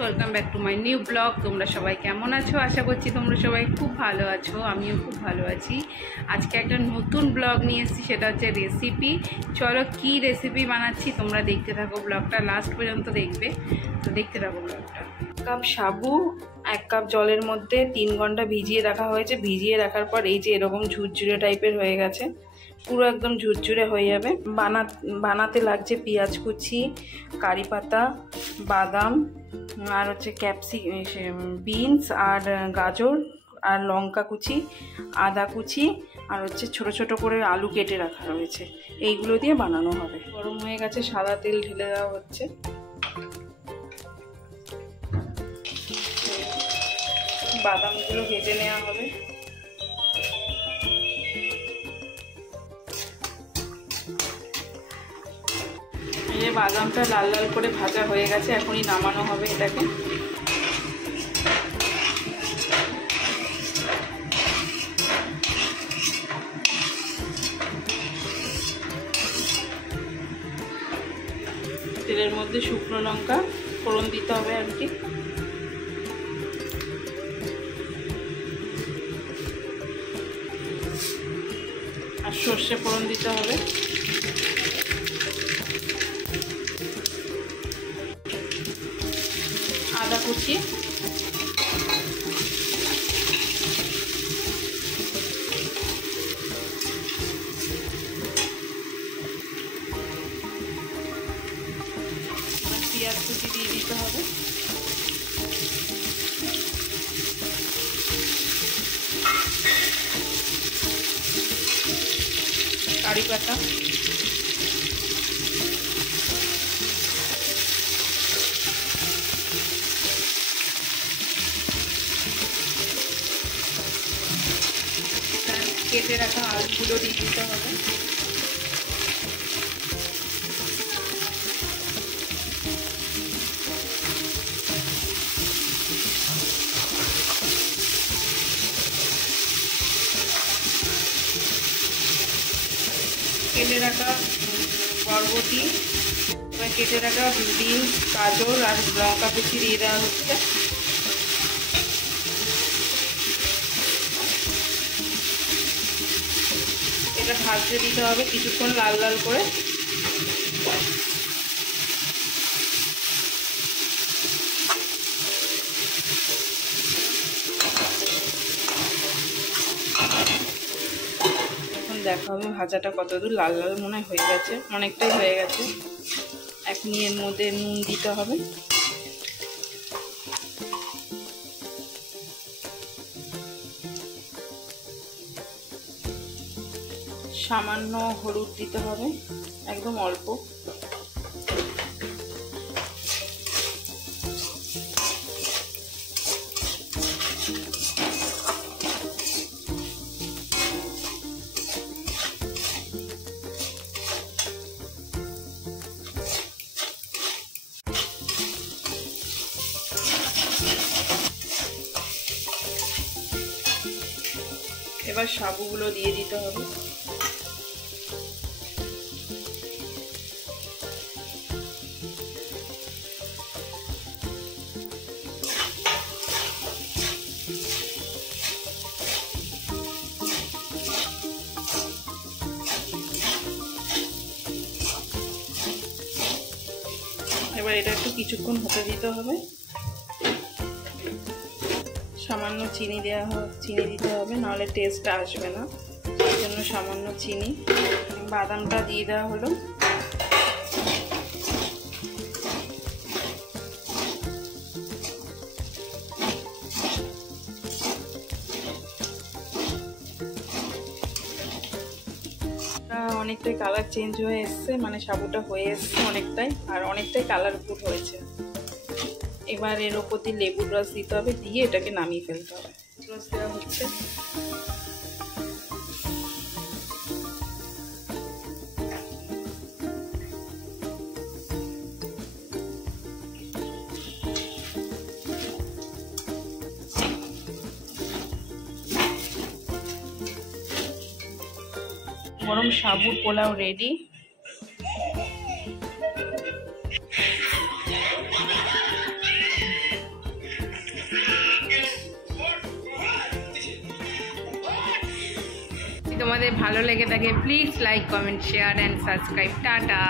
Welcome back to my new blog. তোমরা সবাই কেমন আছো? আশা করছি তোমরা সবাই খুব ভালো আছো, আমিও খুব ভালো আছি। আজকে একটা নতুন ব্লগ নিয়ে এসেছি, সেটা হচ্ছে রেসিপি। চলো কি রেসিপি বানাচ্ছি তোমরা দেখতে থাকো, ব্লগটা লাস্ট পর্যন্ত দেখবে। তো দেখতে থাকো ব্লগটা। 1 কাপ সাবু 1 কাপ জলের মধ্যে 3 ঘন্টা ভিজিয়ে রাখা হয়েছে। ভিজিয়ে রাখার পর এই যে এরকম ঝুরঝুরে টাইপের হয়ে গেছে, পুরো একদম ঝুরঝুরে হয়ে যাবে। বানাতে লাগছে পেঁয়াজ কুচি, কারি পাতা, বাদাম, আর হচ্ছে বিনস, আর গাজর, আর লঙ্কা কুচি, আদা কুচি, আর হচ্ছে ছোট ছোট করে আলু কেটে রাখা রয়েছে। এইগুলো দিয়ে বানানো হবে। গরম হয়ে গেছে, সাদা তেল ঢেলে দেওয়া হচ্ছে। বাদামগুলো ভেজে নেওয়া হবে। এই বাদামটা লাল লাল করে ভাজা হয়ে গেছে, এখনই নামানো হবে এটাকে। তেলের মধ্যে শুকনো লঙ্কা ফোড়ন দিতে হবে আর কি। আর সর্ষে ফোড়ন দিতে হবে। আদা কুচি, পেঁয়াজ কুচি দিয়ে দিতে হবে। কারি পাতা, কেটে রাখা আলুগুলো দিয়ে দিতে হবে। কেটে রাখা বরবটি, এবার কেটে রাখা বিনস, গাজর আর লঙ্কা কুচি দিয়ে দেওয়া হচ্ছে। এটা ভাজতে দিতে হবে কিছুক্ষণ লাল লাল করে। এখন দেখা হবে ভাজাটা কতদূর লাল লাল মনে হয়ে গেছে, অনেকটাই হয়ে গেছে। এখন এর মধ্যে নুন দিতে হবে। সামান্য হলুদ দিতে হবে, একদম অল্প। এবার সাবুগুলো দিয়ে দিতে হবে। এবার এটা একটু কিছুক্ষণ হতে দিতে হবে। সামান্য চিনি দিতে হবে, নাহলে টেস্ট আসবে না। এই জন্য সামান্য চিনি। বাদামটা দিয়ে দেওয়া হলো। অনেকটাই কালার চেঞ্জ হয়ে এসছে, মানে সাবুটা হয়ে এসছে অনেকটাই, আর অনেকটাই কালারফুল হয়েছে। এবার এর ওপর দিয়ে লেবুর রস দিতে হবে, দিয়ে এটাকে নামিয়ে ফেলতে হবে। রস দেওয়া হচ্ছে। গরম সাবুর পোলাও রেডি। তোমাদের ভালো লেগে থাকে please like comment share and subscribe. Tata.